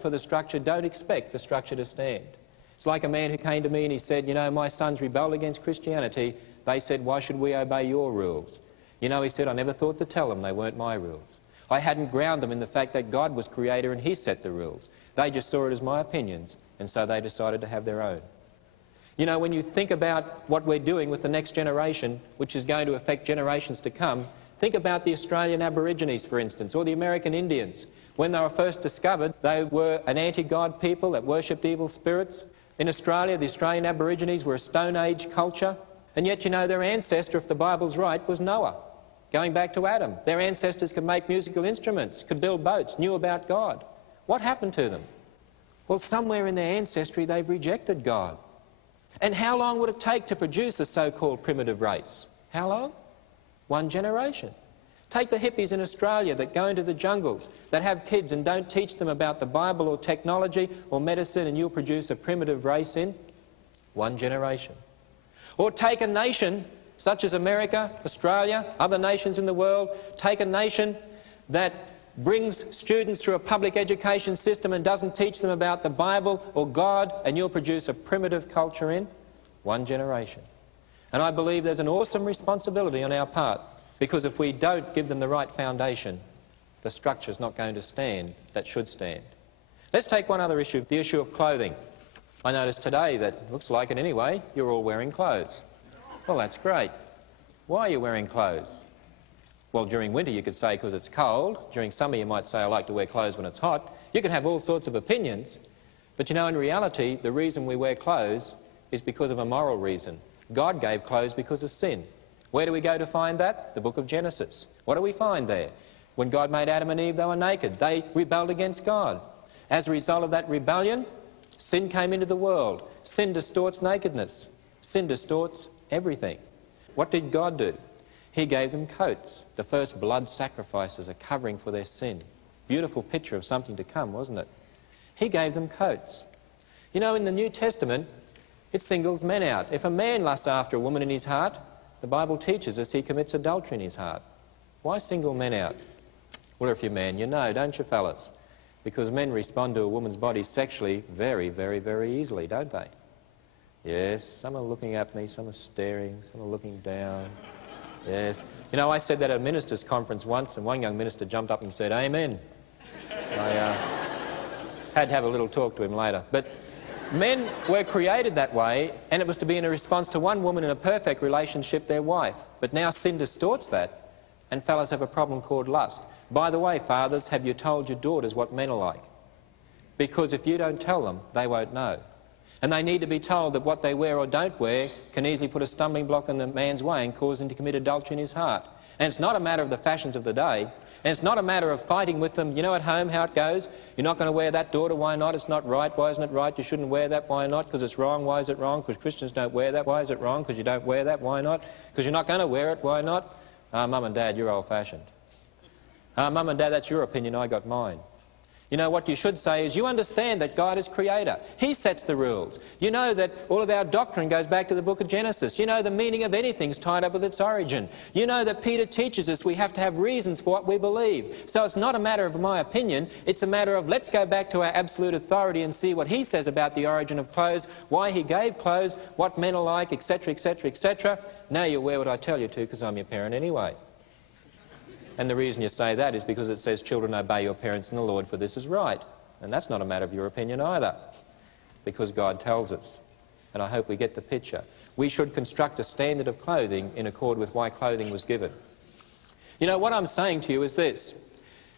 for the structure, don't expect the structure to stand. It's like a man who came to me and he said, you know, my sons rebelled against Christianity. They said, why should we obey your rules? You know, he said, I never thought to tell them they weren't my rules. I hadn't grounded them in the fact that God was creator and he set the rules. They just saw it as my opinions, and so they decided to have their own. You know, when you think about what we're doing with the next generation, which is going to affect generations to come, think about the Australian Aborigines, for instance, or the American Indians. When they were first discovered, they were an anti-God people that worshipped evil spirits. In Australia, the Australian Aborigines were a Stone Age culture, and yet, you know, their ancestor, if the Bible's right, was Noah, going back to Adam. Their ancestors could make musical instruments, could build boats, knew about God. What happened to them? Well, somewhere in their ancestry, they've rejected God. And how long would it take to produce a so-called primitive race? How long? 1 generation. Take the hippies in Australia that go into the jungles, that have kids and don't teach them about the Bible or technology or medicine, and you'll produce a primitive race in 1 generation. Or take a nation such as America, Australia, other nations in the world, take a nation that brings students through a public education system and doesn't teach them about the Bible or God, and you'll produce a primitive culture in 1 generation. And I believe there's an awesome responsibility on our part, because if we don't give them the right foundation, the structure's not going to stand that should stand. Let's take one other issue, the issue of clothing. I noticed today that, looks like it anyway, you're all wearing clothes. Well, that's great. Why are you wearing clothes? Well, during winter you could say because it's cold. During summer you might say I like to wear clothes when it's hot. You can have all sorts of opinions. But you know, in reality, the reason we wear clothes is because of a moral reason. God gave clothes because of sin. Where do we go to find that? The book of Genesis. What do we find there? When God made Adam and Eve, they were naked. They rebelled against God. As a result of that rebellion, sin came into the world. Sin distorts nakedness. Sin distorts everything. What did God do? He gave them coats. The first blood sacrifices, a covering for their sin. Beautiful picture of something to come, wasn't it? He gave them coats. You know, in the New Testament, it singles men out. If a man lusts after a woman in his heart, the Bible teaches us he commits adultery in his heart. Why single men out? Well, if you're a man, you know, don't you, fellas? Because men respond to a woman's body sexually very, very, very easily, don't they? Yes, some are looking at me, some are staring, some are looking down. Yes. You know, I said that at a minister's conference once, and one young minister jumped up and said, Amen. I had to have a little talk to him later. But men were created that way, and it was to be in a response to one woman in a perfect relationship, their wife. But now sin distorts that, and fellas have a problem called lust. By the way, fathers, have you told your daughters what men are like? Because if you don't tell them, they won't know. And they need to be told that what they wear or don't wear can easily put a stumbling block in the man's way and cause him to commit adultery in his heart. And it's not a matter of the fashions of the day, and it's not a matter of fighting with them. You know at home how it goes? You're not going to wear that, daughter, why not? It's not right, why isn't it right? You shouldn't wear that, why not? Because it's wrong, why is it wrong? Because Christians don't wear that, why is it wrong? Because you don't wear that, why not? Because you're not going to wear it, why not? Mum and Dad, you're old-fashioned. Mum and Dad, that's your opinion, I got mine. You know, what you should say is you understand that God is creator. He sets the rules. You know that all of our doctrine goes back to the book of Genesis. You know the meaning of anything's tied up with its origin. You know that Peter teaches us we have to have reasons for what we believe. So it's not a matter of my opinion. It's a matter of let's go back to our absolute authority and see what he says about the origin of clothes, why he gave clothes, what men are like, etc., etc., etc. Now you wear what I tell you to because I'm your parent anyway. And the reason you say that is because it says, children, obey your parents in the Lord, for this is right. And that's not a matter of your opinion either, because God tells us. And I hope we get the picture. We should construct a standard of clothing in accord with why clothing was given. You know, what I'm saying to you is this.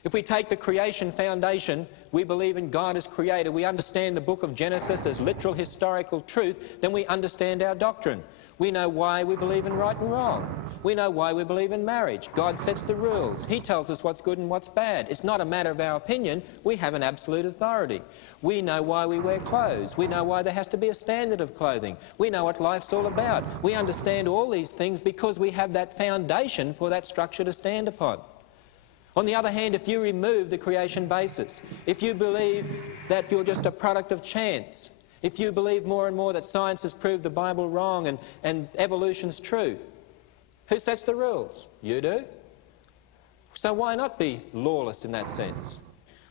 If we take the creation foundation, we believe in God as creator, we understand the book of Genesis as literal historical truth, then we understand our doctrine. We know why we believe in right and wrong. We know why we believe in marriage. God sets the rules. He tells us what's good and what's bad. It's not a matter of our opinion. We have an absolute authority. We know why we wear clothes. We know why there has to be a standard of clothing. We know what life's all about. We understand all these things because we have that foundation for that structure to stand upon. On the other hand, if you remove the creation basis, if you believe that you're just a product of chance, if you believe more and more that science has proved the Bible wrong and evolution's true, who sets the rules? You do. So why not be lawless in that sense?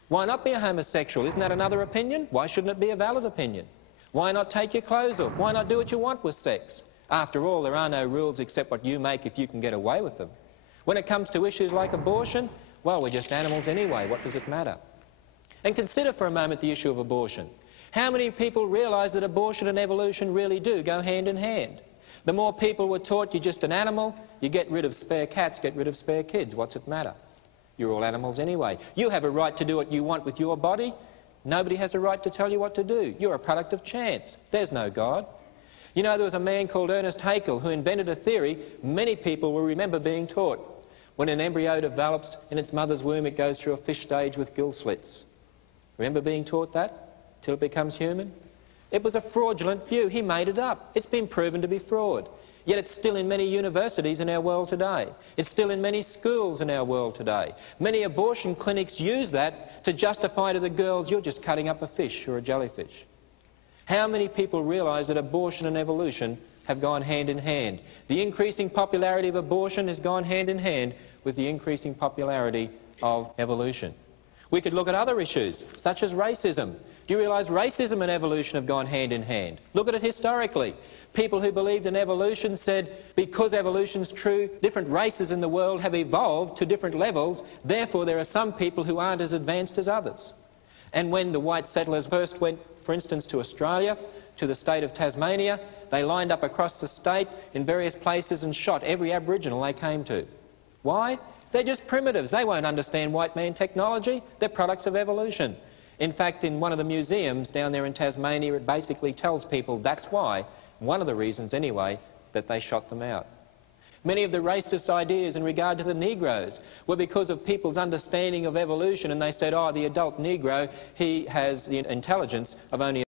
Why not be a homosexual? Isn't that another opinion? Why shouldn't it be a valid opinion? Why not take your clothes off? Why not do what you want with sex? After all, there are no rules except what you make if you can get away with them. When it comes to issues like abortion, well, we're just animals anyway. What does it matter? And consider for a moment the issue of abortion. How many people realise that abortion and evolution really do go hand in hand? The more people were taught you're just an animal, you get rid of spare cats, get rid of spare kids. What's it matter? You're all animals anyway. You have a right to do what you want with your body. Nobody has a right to tell you what to do. You're a product of chance. There's no God. You know, there was a man called Ernest Haeckel who invented a theory many people will remember being taught. When an embryo develops in its mother's womb, it goes through a fish stage with gill slits. Remember being taught that till it becomes human? It was a fraudulent view. He made it up. It's been proven to be fraud. Yet it's still in many universities in our world today. It's still in many schools in our world today. Many abortion clinics use that to justify to the girls, you're just cutting up a fish or a jellyfish. How many people realise that abortion and evolution have gone hand in hand? The increasing popularity of abortion has gone hand in hand with the increasing popularity of evolution. We could look at other issues, such as racism. Do you realise racism and evolution have gone hand in hand? Look at it historically. People who believed in evolution said, because evolution's true, different races in the world have evolved to different levels, therefore there are some people who aren't as advanced as others. And when the white settlers first went, for instance, to Australia, to the state of Tasmania, they lined up across the state in various places and shot every Aboriginal they came to. Why? They're just primitives. They won't understand white man technology. They're products of evolution. In fact, in one of the museums down there in Tasmania, it basically tells people that's why, one of the reasons anyway, that they shot them out. Many of the racist ideas in regard to the Negroes were because of people's understanding of evolution, and they said, oh, the adult Negro, he has the intelligence of only